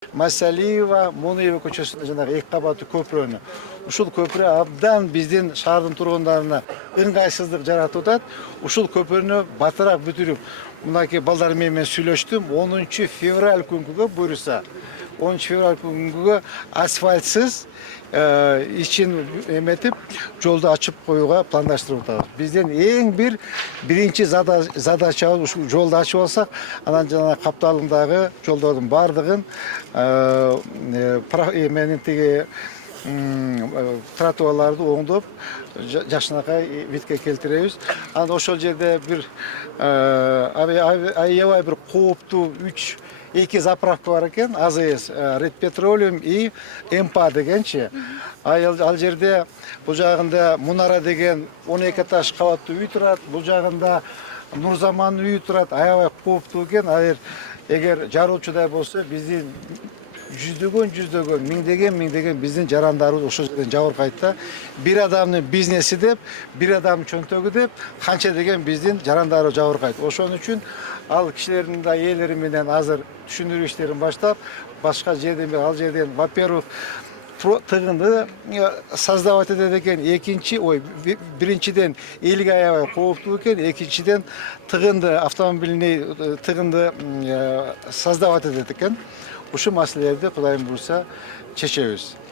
Масалиева, Мониева көчөсүндө жанагы эки кабаттуу көпүрөнү. Ушул көпүрө абдан биздин шаардын тургундарына ыңгайсыздык жаратып атат. Ушул көпүрөнү батыраак бүтүрүп, мынакей балдар менен сүйлөштүм. 10 февраль күнгүгө буюрса, 10 февраль күнгүгө асфальтсыз ичин эметип, жолду ачып коюуга пландаштырып атабыз. Биздин эң биринчи задачабыз ушул жолду ачып алсак, анан жана капталындагы жолдордун бардыгын менин тиги тротуарларды оңдоп, жакшынакай витке келтиребиз. Анан ошол жерде бир аябай бир кооптуу эки заправка бар экен, АЗС, Red Petroleum и МПА дегенчи. Ал жерде бул жагында Мунара деген 12 этаж кабаттуу үй турат, бул жагында Нурзаман үйү турат, аябай кооптуу экен. Эгер жарылуучудай болсо, биздин жүздөгөн, миңдеген биздин жарандарыбыз ошол жерден жабыркайт да. Бир адамдын бизнеси деп, бир адамдын чөнтөгү деп, канча деген биздин жарандарыбыз жабыркайт. Ошон үчүн ал кишилердин да ээлери менен азыр түшүндүрүү иштерин баштап, башка жерден ал жерден, во-первых, тыгынды создавать этет экен, биринчиден элге аябай кооптуу экен, экинчиден тыгынды автомобильный тыгынды создавать этет экен. Ушул маселелерди Кудайым буйрса чечебиз.